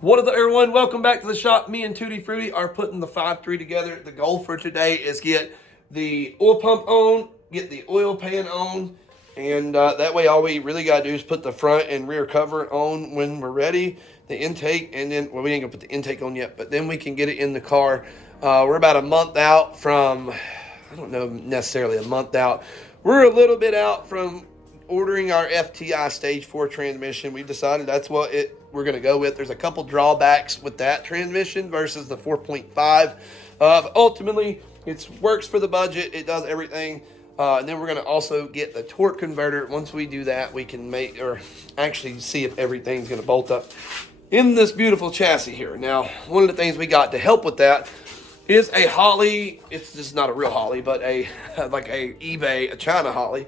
What up, everyone? Welcome back to the shop. Me and Tutti Frutti are putting the 5.3 together. The goal for today is get the oil pump on, get the oil pan on, and that way all we really got to do is put the front and rear cover on when we're ready, the intake, and then, well, we ain't going to put the intake on yet, but then we can get it in the car. We're about a month out from, I don't know necessarily a month out. We're a little bit out from ordering our FTI Stage 4 transmission. We've decided that's what we're going to go with. There's a couple drawbacks with that transmission versus the 4.5. Ultimately, it works for the budget. It does everything. And then we're going to also get the torque converter. Once we do that, we can make, or actually see if everything's going to bolt up in this beautiful chassis here. Now, one of the things we got to help with that is a Holley. It's just not a real Holley, but like a eBay, a China Holley.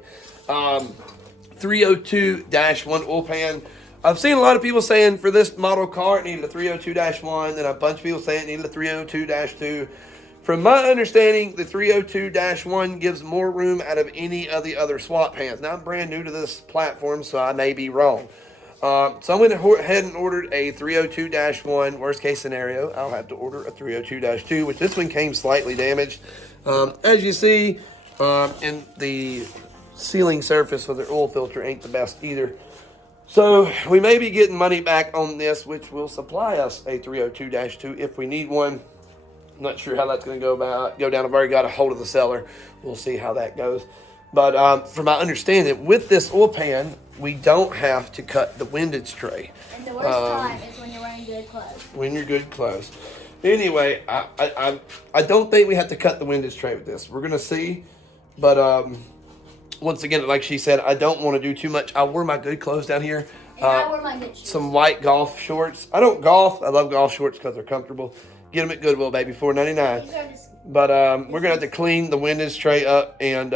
302-1 oil pan. I've seen a lot of people saying for this model car it needed a 302-1, and a bunch of people saying it needed a 302-2. From my understanding, the 302-1 gives more room out of any of the other swap pans. Now, I'm brand new to this platform, so I may be wrong. So I went ahead and ordered a 302-1. Worst case scenario, I'll have to order a 302-2, which this one came slightly damaged. As you see, in the sealing surface of the oil filter ain't the best either. So we may be getting money back on this, which will supply us a 302-2 if we need one. I'm not sure how that's going to go down. I've already got a hold of the seller. We'll see how that goes. But from my understanding, with this oil pan, we don't have to cut the windage tray. And the worst time is when you're wearing good clothes. When you're good clothes. Anyway, I don't think we have to cut the windage tray with this. We're going to see. But once again, like she said, I don't want to do too much. I wore my good clothes down here. And I wore my good shoes. Some white golf shorts. I don't golf. I love golf shorts because they're comfortable. Get them at Goodwill, baby, $4.99. But we're going to have to clean the windage tray up. And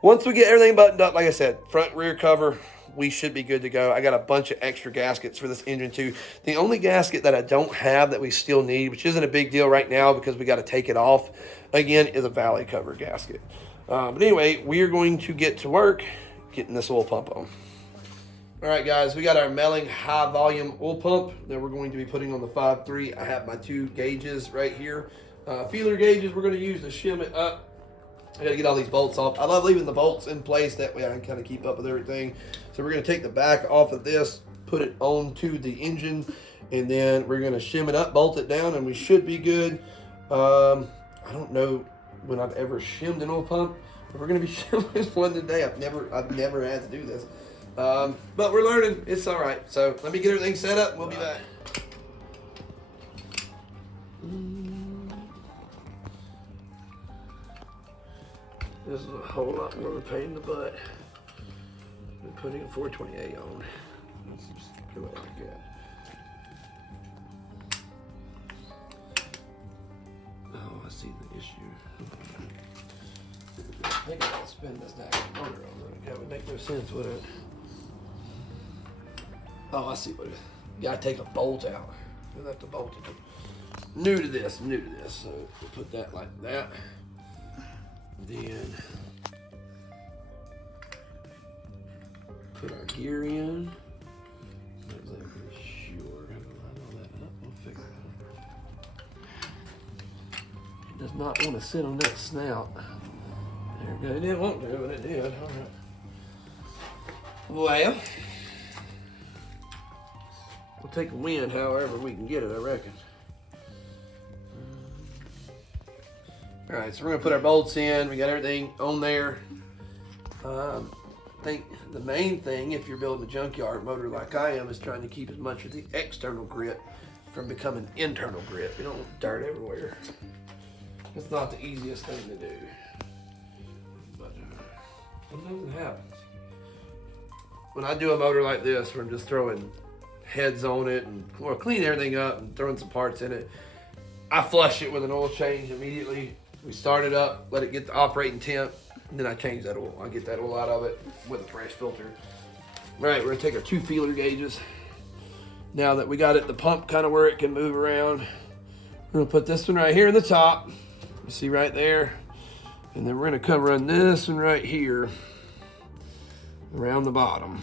once we get everything buttoned up, like I said, front, rear cover, we should be good to go. I got a bunch of extra gaskets for this engine, too. The only gasket that I don't have that we still need, which isn't a big deal right now because we got to take it off, again, is a valley cover gasket. But anyway, we are going to get to work getting this oil pump on. All right, guys, we got our Melling high volume oil pump that we're going to be putting on the 5.3. I have my two gauges right here. Feeler gauges we're going to use to shim it up. I got to get all these bolts off. I love leaving the bolts in place. That way I can kind of keep up with everything. So we're going to take the back off of this, put it onto the engine, and then we're going to shim it up, bolt it down, and we should be good. I don't know when I've ever shimmed an oil pump, but we're going to be shimming one today. I've never had to do this. But we're learning. It's all right. So let me get everything set up. We'll be back. This is a whole lot more of a pain in the butt than putting a 428 on. Let's just do it like that. Oh, I see the issue. I think I gotta spin this dang motor over. That would make no sense, would it? Oh, I see what it is. You gotta take a bolt out. You'll have to bolt it. New to this. So we'll put that like that. Then put our gear in. Not exactly sure how to line all that up. We'll figure it out. It does not want to sit on that snout. There we go. It didn't want to, but it did. All right. Well, we'll take a wind however we can get it, I reckon. All right, so we're gonna put our bolts in. We got everything on there. I think the main thing, if you're building a junkyard motor like I am, is trying to keep as much of the external grit from becoming internal grit. We don't want dirt everywhere. It's not the easiest thing to do, but sometimes it happens. When I do a motor like this, where I'm just throwing heads on it and clean everything up and throwing some parts in it, I flush it with an oil change immediately. We start it up, let it get the operating temp, and then I change that oil. I get that oil out of it with a fresh filter. All right, we're gonna take our two feeler gauges. Now that we got it, the pump kind of where it can move around, we're gonna put this one right here in the top. You see right there. And then we're gonna come run this one right here around the bottom.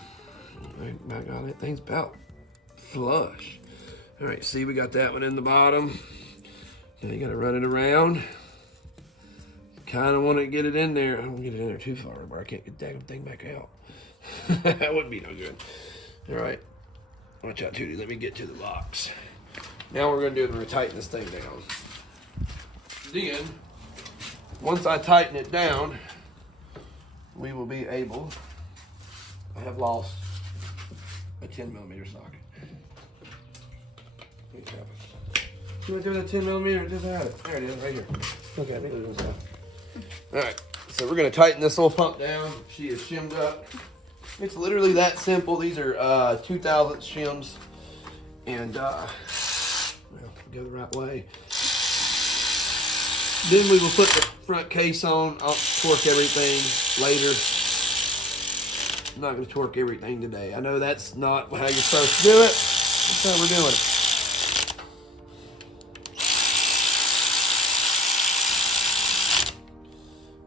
My God, that thing's about flush. All right, see, we got that one in the bottom. Now you gotta run it around. Kind of want to get it in there. I don't get it in there too far, where I can't get that thing back out. That wouldn't be no good. All right, watch out, Tootie. Let me get to the box. Now we're gonna do is we're gonna tighten this thing down. Then, once I tighten it down, we will be able. I have lost a 10mm socket. You went through that 10mm? Just had it. There it is, right here. Look at it. All right, so we're gonna tighten this little pump down. She is shimmed up. It's literally that simple. These are 2/1000 shims, and well, go the right way. Then we will put the front case on. I'll torque everything later. I'm not gonna torque everything today. I know that's not how you're supposed to do it. That's how we're doing it.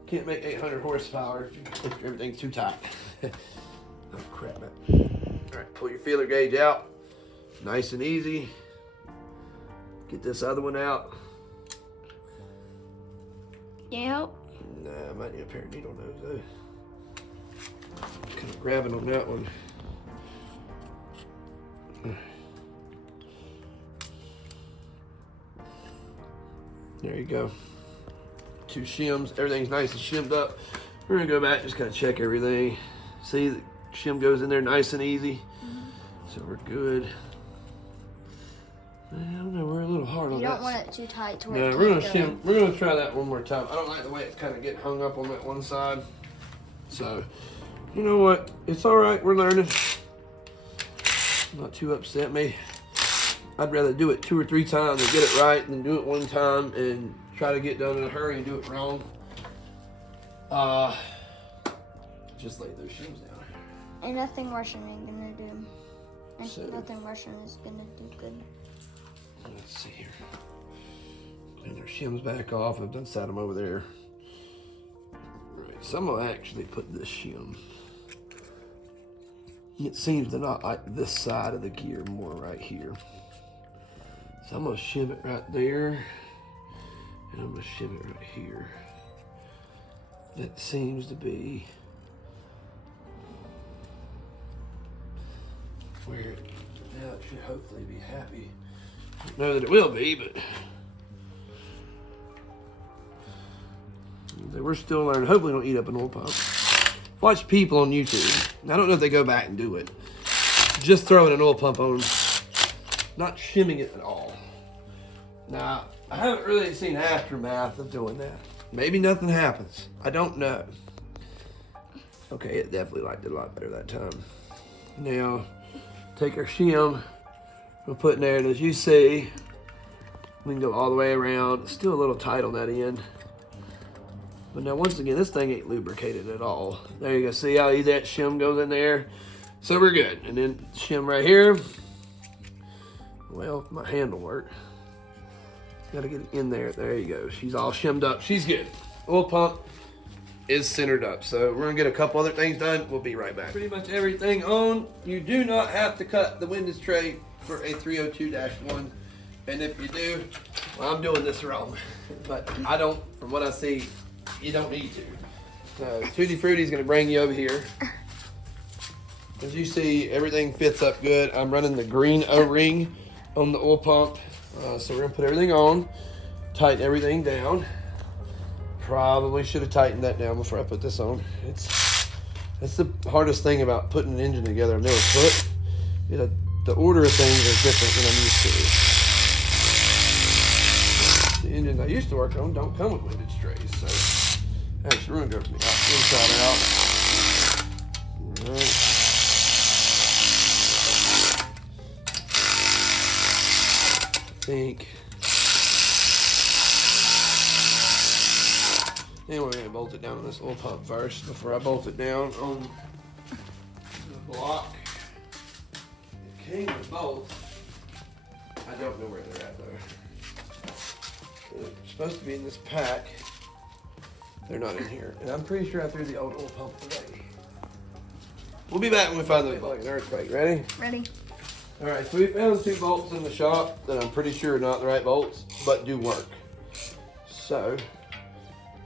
Can't make 800 horsepower if everything's too tight. Oh crap, man. All right, pull your feeler gauge out. Nice and easy. Get this other one out. Can you help? Nah, I might need a pair of needle nose though. Kind of grabbing on that one. There you go. 2 shims. Everything's nice and shimmed up. We're gonna go back, just kind of check everything. See, the shim goes in there nice and easy. So we're good. I don't know, we're a little hard on that. You don't want it too tight to where No, it we're can't gonna go. shim. We're gonna try that one more time. I don't like the way it's kind of getting hung up on that one side. So, you know what? It's all right. We're learning. Not too upset me. I'd rather do it 2 or 3 times and get it right than do it one time and try to get done in a hurry and do it wrong. Just lay those shims down. And nothing Russian ain't gonna do. And So- nothing Russian is gonna do good. Let's see here. Clean their shims back off. I've done sat them over there. Right, so I'm gonna actually put this shim. It seems to not like this side of the gear more right here. So I'm gonna shim it right there. And I'm gonna shim it right here. That seems to be where now it should hopefully be happy. I don't know that it will be, but we're still learning. Hopefully don't eat up an oil pump. Watch people on YouTube. I don't know if they go back and do it. Just throwing an oil pump on, not shimming it at all. Now, I haven't really seen aftermath of doing that. Maybe nothing happens. I don't know. Okay, it definitely liked it a lot better that time. Now, take our shim, we'll put in there, and as you see, we can go all the way around. It's still a little tight on that end. But now, once again, this thing ain't lubricated at all. There you go. See how easy that shim goes in there? So we're good. And then shim right here. Well, my hand will work. Got to get it in there. There you go. She's all shimmed up. She's good. Oil pump is centered up. So we're going to get a couple other things done. We'll be right back. Pretty much everything on. You do not have to cut the windows tray for a 302-1. And if you do, well, I'm doing this wrong. But I don't, from what I see, you don't need to. So Tutti Frutti going to bring you over here. As you see, everything fits up good. I'm running the green O-ring on the oil pump. So we're gonna put everything on, tighten everything down. Probably should have tightened that down before I put this on. That's the hardest thing about putting an engine together. I've never put. You know, the order of things is different than I'm used to. The engines I used to work on don't come with windage trays, so actually we're gonna go from the inside out. All right. Think. Then we're gonna bolt it down on this oil pump first before I bolt it down on the block. It came with bolts. I don't know where they're at though. They're supposed to be in this pack. They're not in here. And I'm pretty sure I threw the old oil pump away. We'll be back when we find those bolts. Earthquake, ready? Ready. All right, so we found 2 bolts in the shop that I'm pretty sure are not the right bolts, but do work. So,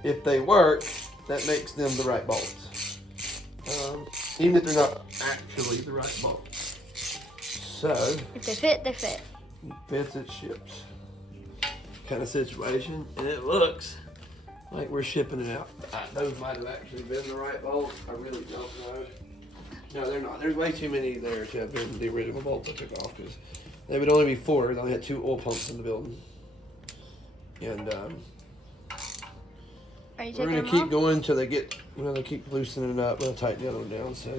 if they work, that makes them the right bolts. Even if they're not actually the right bolts. So, If they fit, they fit. Fits, it ships. Kind of situation, and it looks like we're shipping it out. Those might have actually been the right bolts. I really don't know. No, they're not. There's way too many there to have been the original bolts I took off because they would only be 4. They only had 2 oil pumps in the building. And Are you we're taking gonna them keep off? going until they get, they keep loosening it up. We'll tighten the other one down. So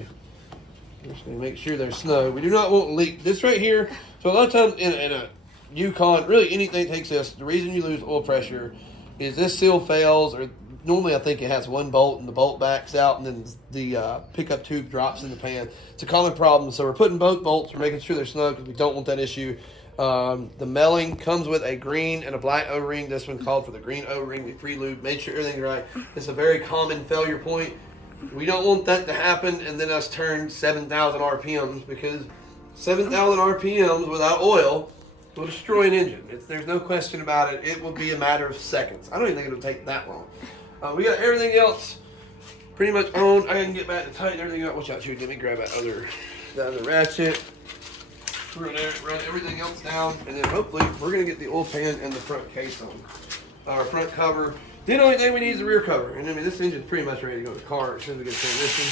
we're just gonna make sure there's snow. We do not want leak. This right here. So a lot of times in a Yukon, really anything takes this. The reason you lose oil pressure is this seal fails, or normally I think it has 1 bolt and the bolt backs out and then the pickup tube drops in the pan. It's a common problem, so we're putting both bolts. We're making sure there's snow because we don't want that issue. The melling comes with a green and a black O-ring. This one called for the green O-ring. We pre-lube, made sure everything's right. It's a very common failure point. We don't want that to happen and then us turn 7,000 RPMs because 7,000 RPMs without oil will destroy an engine. There's no question about it. It will be a matter of seconds. I don't even think it'll take that long. We got everything else pretty much on. I can get back to tighten everything up. Watch out, too. Let me grab that other ratchet. We're gonna run everything else down, and then hopefully we're gonna get the oil pan and the front case on. Our front cover. The only thing we need is the rear cover. And I mean, this engine's pretty much ready to go to the car as soon as we get transmission.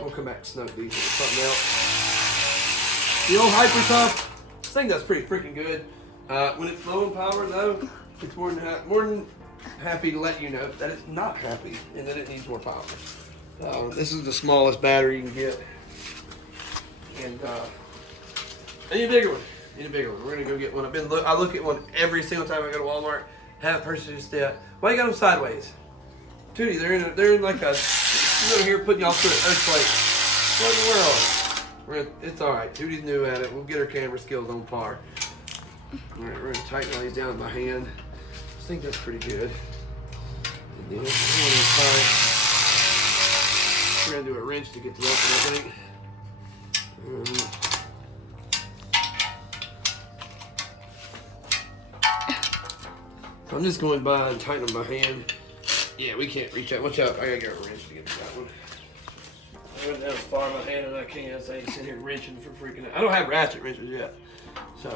We'll come back and snug these with something else. The old Hyper Tough, I think that's pretty freaking good. When it's low in power, though, it's more than happy to let you know that it's not happy and that it needs more power. This is the smallest battery you can get. And I need a bigger one. We're gonna go get one. I look at one every single time I go to Walmart. Haven't purchased yet. Why you got them sideways? Tootie, they're in like a. You're over here putting y'all through an earthquake. What in the world? It's all right. Tootie's new at it. We'll get her camera skills on par. All right, we're gonna tighten all these down with my hand. I think that's pretty good. And then we're gonna do a wrench to get to open, I think. So I'm just going by and tightening my hand. Yeah, we can't reach out. Watch out. I gotta get a wrench to get to that one. I went down as far in my hand as I can, so I ain't sitting here wrenching for freaking out. I don't have ratchet wrenches yet. So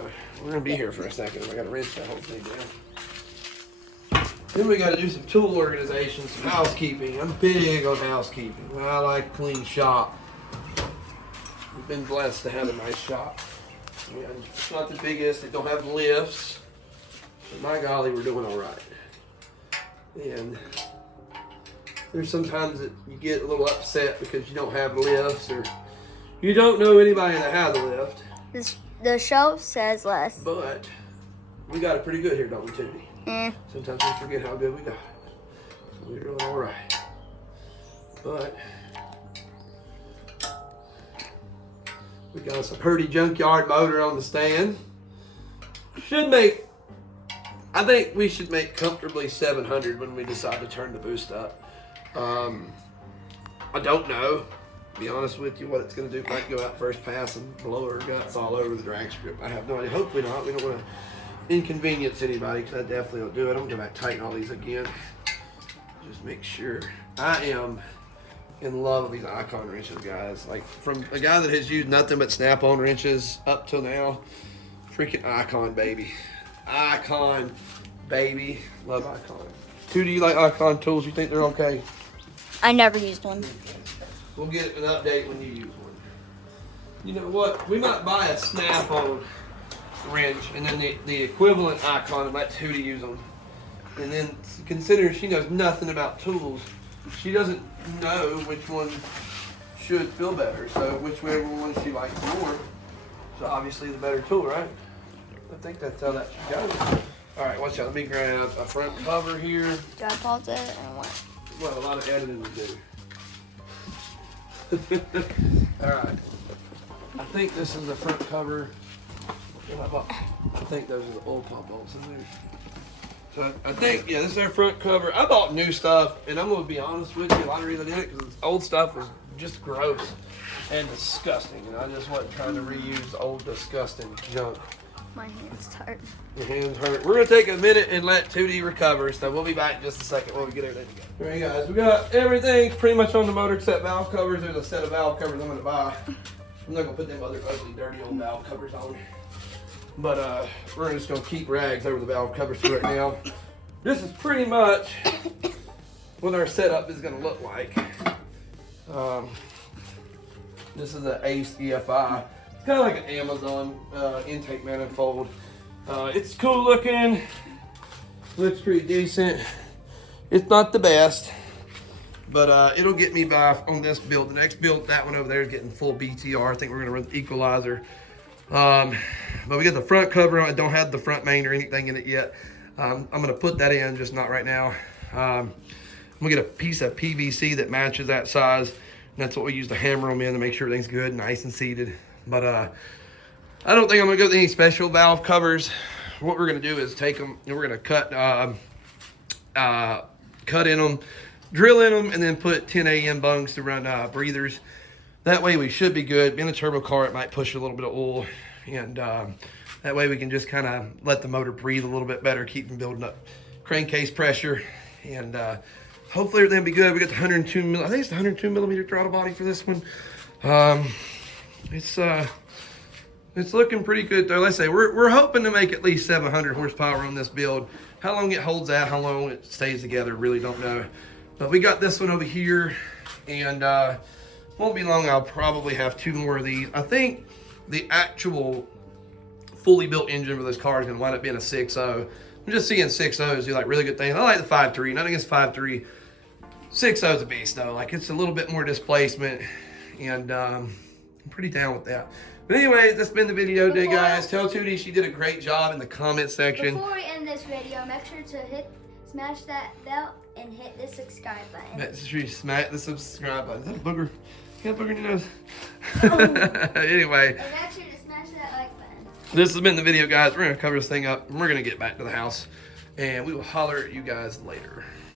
we're gonna be here for a second. I gotta wrench that whole thing down. Then we gotta do some tool organization, some housekeeping. I'm big on housekeeping. I like a clean shop. We've been blessed to have a nice shop. Yeah, it's not the biggest. It don't have lifts. But my golly, we're doing all right. And there's sometimes that you get a little upset because you don't have lifts or you don't know anybody that has a lift. The shelf says less. But we got it pretty good here, don't we, Tootie? Sometimes we forget how good we got it. So we're doing all right. But we got us a pretty junkyard motor on the stand. I think we should make comfortably 700 when we decide to turn the boost up. I don't know, to be honest with you, what it's going to do. Might go out first pass and blow our guts all over the drag strip. I have no idea. Hopefully not. We don't want to inconvenience anybody because I definitely will do it. I'm going to go back and tighten all these again. Just make sure. I am in love with these Icon wrenches, guys. Like, from a guy that has used nothing but snap-on wrenches up till now, freaking Icon, baby. Icon, baby. Love Icon. Do you like Icon tools? You think they're okay? I never used one. We'll get an update when you use one. You know what? We might buy a snap-on wrench and then the equivalent Icon and let Tootie use them. And then consider she knows nothing about tools. She doesn't know which one should feel better. So whichever one she likes more. So obviously the better tool, right? I think that's how that should go. All right, watch out. Let me grab a front cover here. Do I pause it or what? Well, a lot of editing to do. All right. I think this is the front cover. I think those are the oil pump bolts in there. So I think, yeah, this is our front cover. I bought new stuff, and I'm going to be honest with you. A lot of reason I did it because old stuff was just gross and disgusting. And I just wasn't trying to reuse old disgusting junk. My hand's tired. Your hands hurt. We're gonna take a minute and let 2D recover, so we'll be back in just a second while we get everything together. All right, guys, we got everything pretty much on the motor except valve covers. There's a set of valve covers I'm gonna buy. I'm not gonna put them other ugly, dirty old valve covers on. But we're just gonna keep rags over the valve covers for right now. This is pretty much what our setup is gonna look like. This is an Ace EFI. It's kind of like an Amazon intake manifold. It's cool looking. Looks pretty decent. It's not the best, but it'll get me by on this build. The next build, that one over there is getting full BTR. I think we're gonna run the equalizer. But we got the front cover on. I don't have the front main or anything in it yet. I'm gonna put that in, just not right now. I'm gonna get a piece of PVC that matches that size. And that's what we use to hammer them in to make sure everything's good, nice and seated. But I don't think I'm gonna go with any special valve covers. What we're gonna do is take them and we're gonna cut in them, drill in them, and then put 10 AM bungs to run breathers. That way we should be good. Being a turbo car, it might push a little bit of oil, and that way we can just kind of let the motor breathe a little bit better, keep from building up crankcase pressure, and hopefully everything will be good. We got the 102 mil. I think it's the 102 millimeter throttle body for this one. It's looking pretty good though. Let's say we're hoping to make at least 700 horsepower on this build. How long it holds out, how long it stays together, really don't know. But we got this one over here, and won't be long. I'll probably have 2 more of these. I think the actual fully built engine for this car is gonna wind up being a 6.0. I'm just seeing 6.0s do like really good things. I like the 5.3, nothing against 5.3. 6.0 is a beast though. Like, it's a little bit more displacement, and I'm pretty down with that. But anyway, that's been the video today, guys. Tell Tootie she did a great job in the comment section. Before we end this video, make sure to smash that bell and hit the subscribe button. Make sure you smack the subscribe button. Is that a booger? You got a booger in your nose? Oh. Anyway. And make sure to smash that like button. This has been the video, guys. We're going to cover this thing up, and we're going to get back to the house. And we will holler at you guys later.